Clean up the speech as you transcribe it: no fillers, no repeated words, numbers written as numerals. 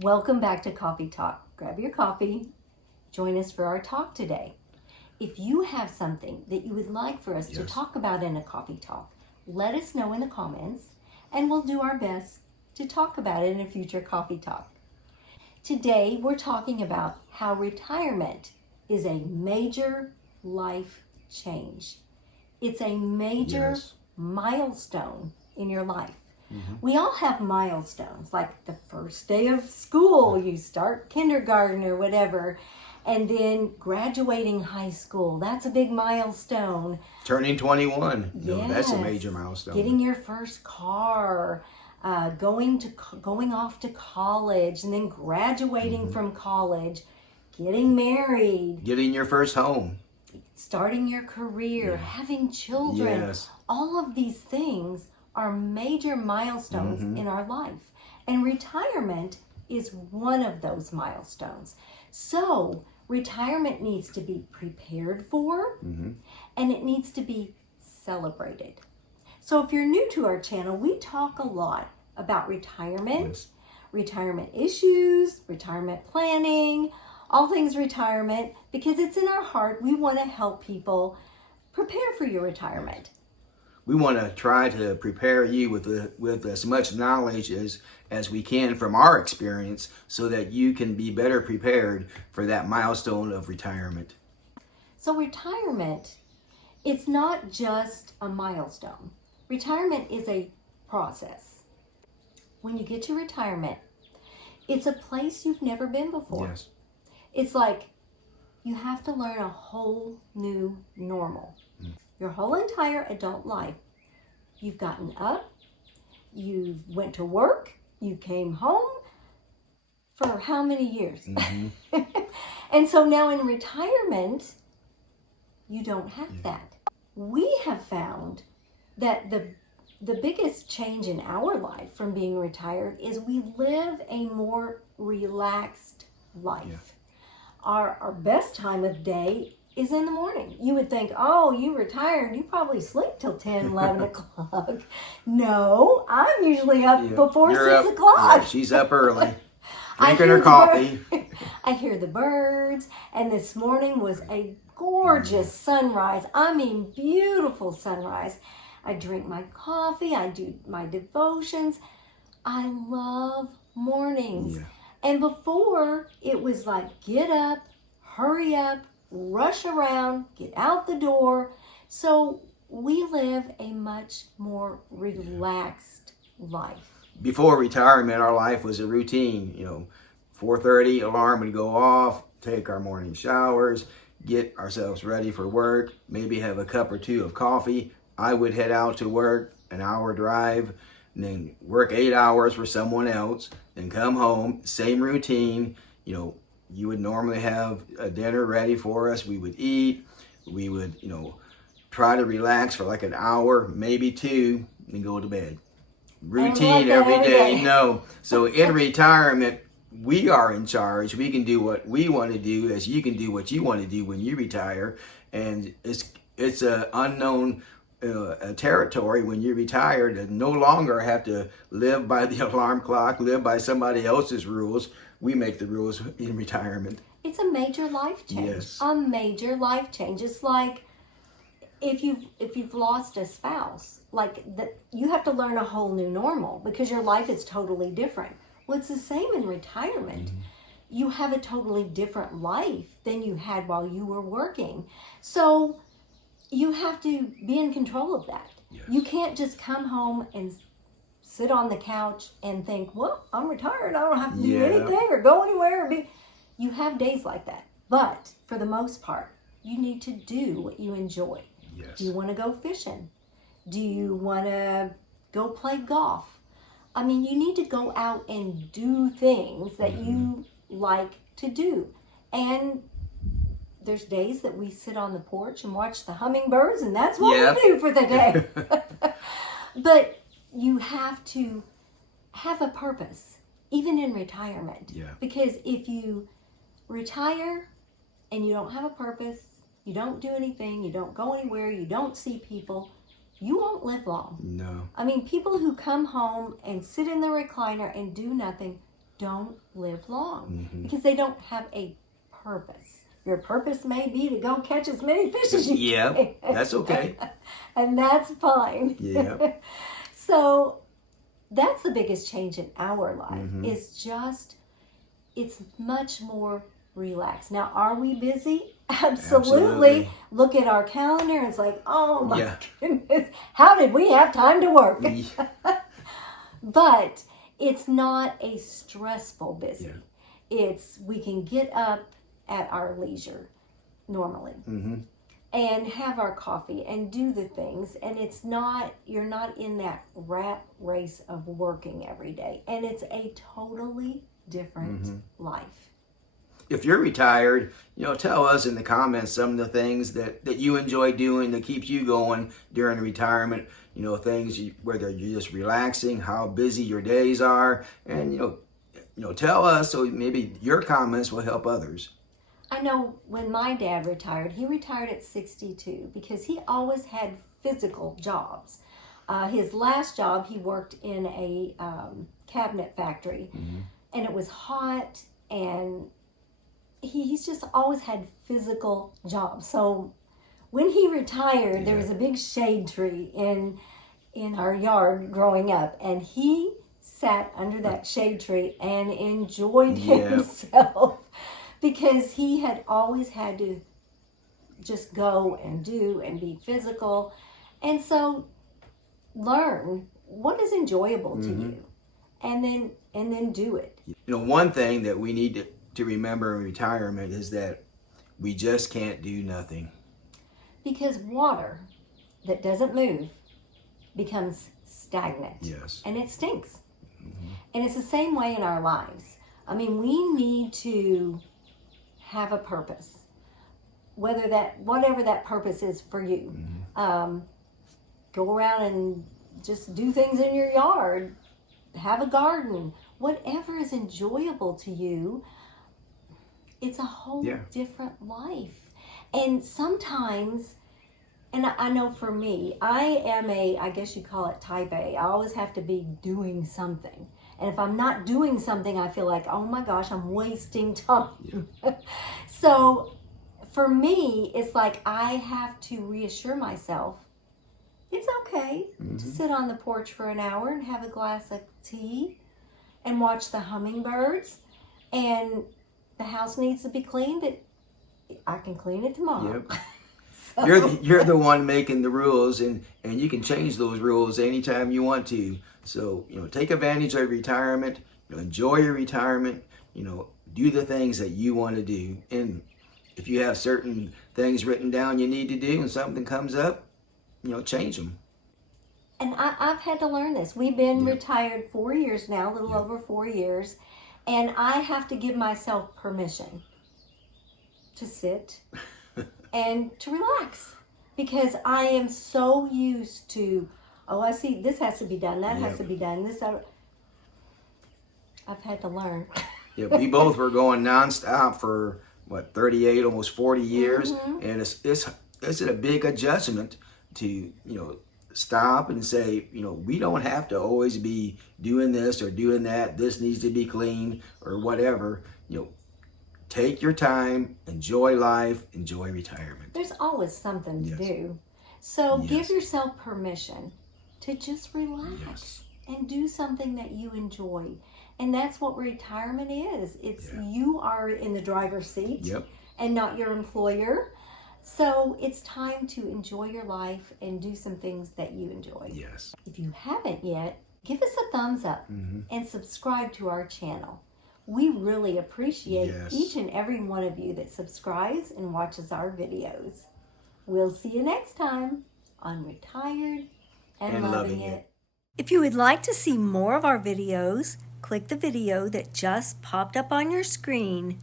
Welcome back to Coffee Talk. Grab your coffee. Join us for our talk today. If you have something that you would like for us to talk about in a coffee talk, let us know in the comments and we'll do our best to talk about it in a future coffee talk. Today we're talking about how retirement is a major life change. It's a major milestone in your life. We all have milestones, like the first day of school, you start kindergarten or whatever, and then graduating high school, that's a big milestone. Turning 21, Yes. That's a major milestone. Getting your first car, going off to college, and then graduating from college, getting married. Getting your first home. Starting your career, having children. Yes. All of these things are major milestones in our life. And retirement is one of those milestones. So retirement needs to be prepared for and it needs to be celebrated. So if you're new to our channel, we talk a lot about retirement, retirement issues, retirement planning, all things retirement, because it's in our heart. We want to help people prepare for your retirement. We want to try to prepare you with as much knowledge as we can from our experience so that you can be better prepared for that milestone of retirement. So retirement, it's not just a milestone. Retirement is a process. When you get to retirement, it's a place you've never been before. Yes. It's like you have to learn a whole new normal. Your whole entire adult life, you've gotten up, you went to work, you came home for how many years? And so now in retirement, you don't have that. We have found that the biggest change in our life from being retired is we live a more relaxed life. Our best time of day is in the morning. You would think, oh, you retired, you probably sleep till 10, 11 o'clock. No, I'm usually up before 6 o'clock. Yeah, she's up early, drinking her coffee. I hear the birds, and this morning was a gorgeous sunrise. I mean, beautiful sunrise. I drink my coffee, I do my devotions. I love mornings. And before, it was like, get up, hurry up, rush around, get out the door. So we live a much more relaxed life. Before retirement, our life was a routine. 4:30 alarm would go off, take our morning showers, get ourselves ready for work, maybe have a cup or two of coffee. I would head out to work, an hour drive, and then work 8 hours for someone else, then come home, same routine. You would normally have a dinner ready for us. We would eat. We would, try to relax for like an hour, maybe two, and go to bed. Routine every day. No. So in retirement, we are in charge. We can do what we want to do as you can do what you want to do when you retire. And it's an unknown territory when you retire to no longer have to live by the alarm clock, live by somebody else's rules. We make the rules in retirement. It's a major life change. Yes. A major life change. It's like if you've lost a spouse, like that, you have to learn a whole new normal because your life is totally different. Well, it's the same in retirement. You have a totally different life than you had while you were working. So you have to be in control of that. You can't just come home and sit on the couch and think, well, I'm retired. I don't have to do anything or go anywhere. You have days like that. But for the most part, you need to do what you enjoy. Do you want to go fishing? Do you want to go play golf? I mean, you need to go out and do things that you like to do. And there's days that we sit on the porch and watch the hummingbirds, and that's what we do for the day. But you have to have a purpose, even in retirement. Because if you retire and you don't have a purpose, you don't do anything, you don't go anywhere, you don't see people, you won't live long. No. I mean, people who come home and sit in the recliner and do nothing don't live long Mm-hmm. because they don't have a purpose. Your purpose may be to go catch as many fish as you Yeah, can. that's okay. And that's fine. Yeah. So that's the biggest change in our life. Mm-hmm. It's much more relaxed. Now, are we busy? Absolutely. Look at our calendar and it's like, oh my Yeah. goodness, how did we have time to work? Yeah. But it's not a stressful busy. Yeah. We can get up at our leisure normally Mm-hmm. and have our coffee and do the things, and you're not in that rat race of working every day, and it's a totally different life. If you're retired, tell us in the comments some of the things that you enjoy doing that keeps you going during retirement. Things whether you're just relaxing, how busy your days are, and tell us so maybe your comments will help others. I know when my dad retired, he retired at 62 because he always had physical jobs. His last job, he worked in a cabinet factory, and it was hot, and he's just always had physical jobs. So when he retired, there was a big shade tree in our yard growing up, and he sat under that shade tree and enjoyed himself. Because he had always had to just go and do and be physical. And so learn what is enjoyable to you and then do it. One thing that we need to remember in retirement is that we just can't do nothing. Because water that doesn't move becomes stagnant. Yes. And it stinks. And it's the same way in our lives. I mean, we need to have a purpose, whatever that purpose is for you. Go around and just do things in your yard, have a garden, whatever is enjoyable to you. It's a whole different life. And sometimes, and I know for me, I am I guess you call it type A. I always have to be doing something. And if I'm not doing something, I feel like, oh my gosh, I'm wasting time. So for me, it's like I have to reassure myself, it's okay to sit on the porch for an hour and have a glass of tea and watch the hummingbirds, and the house needs to be cleaned, but I can clean it tomorrow. Yep. You're the one making the rules, and you can change those rules anytime you want to. So take advantage of retirement. Enjoy your retirement. Do the things that you want to do. And if you have certain things written down you need to do, and something comes up, change them. And I've had to learn this. We've been retired 4 years now, a little over 4 years, and I have to give myself permission to sit and to relax, because I am so used to, oh, I see this has to be done, that has to be done, I've had to learn. We both were going nonstop for 38, almost 40 years, and it's a big adjustment to stop and say, we don't have to always be doing this or doing that. This needs to be clean or whatever. Take your time, enjoy life, enjoy retirement. There's always something to do. So give yourself permission to just relax and do something that you enjoy. And that's what retirement is. It's you are in the driver's seat and not your employer. So it's time to enjoy your life and do some things that you enjoy. Yes. If you haven't yet, give us a thumbs up and subscribe to our channel. We really appreciate each and every one of you that subscribes and watches our videos. We'll see you next time on Retired and Loving It. If you would like to see more of our videos, click the video that just popped up on your screen